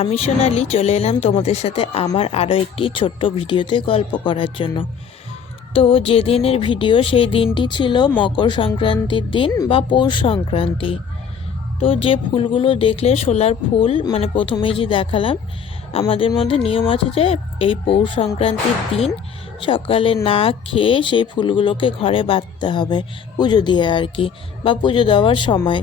আমি সোনালি চলে এলাম তোমাদের সাথে আমার আরও একটি ছোট্ট ভিডিওতে গল্প করার জন্য। তো যেদিনের ভিডিও সেই দিনটি ছিল মকর সংক্রান্তির দিন বা পৌষ সংক্রান্তি। তো যে ফুলগুলো দেখলে সোলার ফুল মানে প্রথমেই যে দেখালাম, আমাদের মধ্যে নিয়ম আছে যে এই পৌষ সংক্রান্তির দিন সকালে না খেয়ে সেই ফুলগুলোকে ঘরে বাঁধতে হবে, পুজো দিয়ে আর কি, বা পুজো দেওয়ার সময়।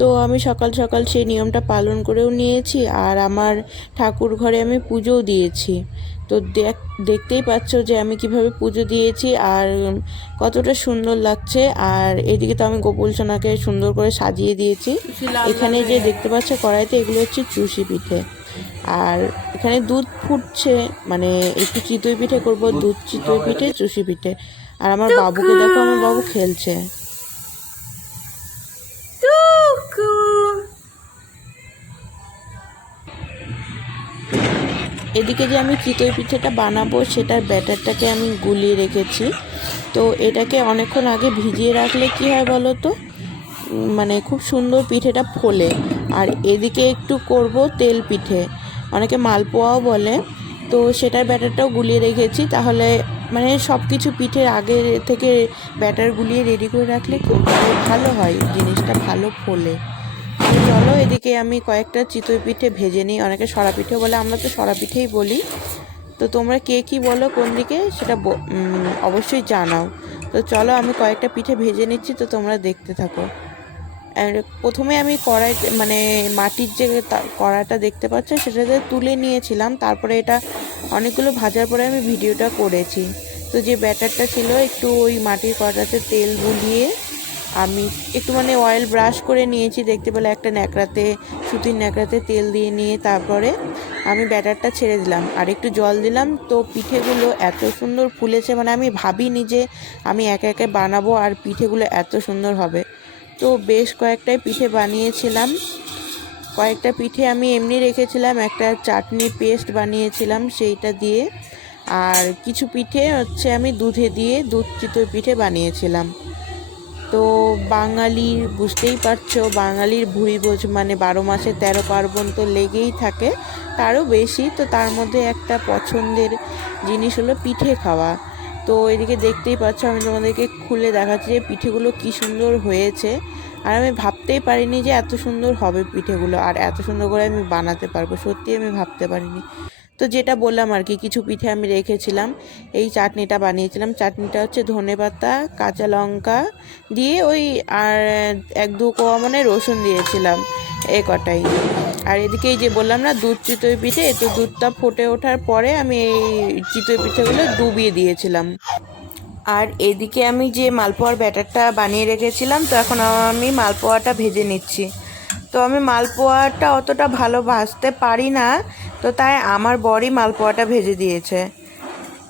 তো আমি সকাল সকাল সেই নিয়মটা পালন করেও নিয়েছি আর আমার ঠাকুর ঘরে আমি পুজোও দিয়েছি। তো দেখ দেখতেই পাচ্ছ যে আমি কীভাবে পুজো দিয়েছি আর কতটা সুন্দর লাগছে। আর এদিকে তো আমি গোকুল সোনাকে সুন্দর করে সাজিয়ে দিয়েছি। এখানে যে দেখতে পাচ্ছ কড়াইতে এগুলো হচ্ছে চুষি পিঠে। আর এখানে দুধ ফুটছে মানে একটু চিতই পিঠে করব দুধ চিতই পিঠে চুষি পিঠে। আর আমার বাবুকে দেখো আমার বাবু খেলছে। এদিকে যে আমি চিতই পিঠেটা বানাবো সেটার ব্যাটারটাকে আমি গুলিয়ে রেখেছি। তো এটাকে অনেকক্ষণ আগে ভিজিয়ে রাখলে কি হয় বলো তো? মানে খুব সুন্দর পিঠেটা ফোলে। আর এদিকে একটু করব তেল পিঠে। অনেকে মালপোয়াও বলে। তো সেটার ব্যাটারটাও গুলিয়ে রেখেছি। তাহলে মানে সব কিছু পিঠের আগে থেকে ব্যাটার গুলিয়ে রেডি করে রাখলে হয়, ভালো হয় জিনিসটা ভালো ফোলে। চলো, এদিকে আমি কয়েকটা চিতই পিঠে ভেজে নিই। অনেকে সরা পিঠে বলে, আমরা তো সরা পিঠেই বলি। তো তোমরা কে কি বলো, কোন দিকে, সেটা অবশ্যই জানাও। তো চলো, আমি কয়েকটা পিঠে ভেজে নিচ্ছি, তো তোমরা দেখতে থাকো। প্রথমে আমি কড়াই মানে মাটির যে কড়াটা দেখতে পাচ্ছ সেটাতে তুলে নিয়েছিলাম। তারপরে এটা অনেকগুলো ভাজার পরে আমি ভিডিওটা করেছি। তো যে ব্যাটারটা ছিল, একটু ওই মাটির কড়াতে তেল বুলিয়ে আমি একটু মানে অয়েল ব্রাশ করে নিয়েছি, দেখতে পেলে একটা ন্যাকড়াতে, সুতির ন্যাকড়াতে তেল দিয়ে নিয়ে তারপরে আমি ব্যাটারটা ছেড়ে দিলাম। আর একটু জল দিলাম, তো পিঠেগুলো এত সুন্দর ফুলেছে মানে আমি ভাবিনি যে আমি একে একে বানাবো আর পিঠেগুলো এত সুন্দর হবে। তো বেশ কয়েকটাই পিঠে বানিয়েছিলাম। কয়েকটা পিঠে আমি এমনি রেখেছিলাম, একটা চাটনি পেস্ট বানিয়েছিলাম সেইটা দিয়ে। আর কিছু পিঠে হচ্ছে আমি দুধে দিয়ে দুধ চিতই পিঠে বানিয়েছিলাম। তো বাঙালির, বুঝতেই পারছ, বাঙালির ভুঁড়ি ভোজ মানে বারো মাসে তেরো পার্বণ তো লেগেই থাকে, তারও বেশি। তো তার মধ্যে একটা পছন্দের জিনিস হলো পিঠে খাওয়া। তো এদিকে দেখতেই পাচ্ছ, আমি তোমাদেরকে খুলে দেখাচ্ছি যে পিঠেগুলো কি সুন্দর হয়েছে। আর আমি ভাবতেই পারিনি যে এত সুন্দর হবে পিঠেগুলো, আর এত সুন্দর করে আমি বানাতে পারব। সত্যি আমি ভাবতে পারিনি। তো যেটা বললাম আর কি, কিছু পিঠে আমি রেখেছিলাম। এই চাটনিটা বানিয়েছিলাম। চাটনিটা হচ্ছে ধনে পাতা, কাঁচা লঙ্কা দিয়ে ওই আর এক দু কোয়া মানে রসুন দিয়েছিলাম এ কটাই। আর এদিকে এই যে বললাম না, দুধ চিতই পিঠে, তো দুধটা ফুটে ওঠার পরে আমি এই চিতই পিঠেগুলো ডুবিয়ে দিয়েছিলাম। আর এদিকে আমি যে মালপোয়ার ব্যাটারটা বানিয়ে রেখেছিলাম, তো এখন আমি মালপোয়াটা ভেজে নিচ্ছি। তো আমি মালপোয়াটা অতটা ভালো ভাজতে পারি না তো তাই আমার বরই মালপোয়াটা ভেজে দিয়েছে।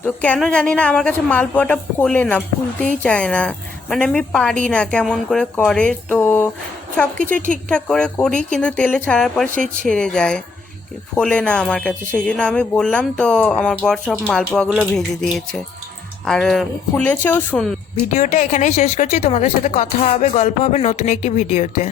তো কেন জানি না, আমার কাছে মালপোয়াটা ফোলে না, ফুলতেই চায় না। মানে আমি পারি না কেমন করে করে। তো সব কিছুই ঠিকঠাক করে করি, কিন্তু তেলে ছাড়ার পর সেই ছেড়ে যায়। ফোলে না আমার কাছে, সেই জন্য আমি বললাম, তো আমার বর সব মালপোয়াগুলো ভেজে দিয়েছে। আর ফুলেছেও শুন ভিডিওটা এখানেই শেষ করছি। তোমাদের সাথে কথা হবে, গল্প হবে নতুন একটি ভিডিওতে।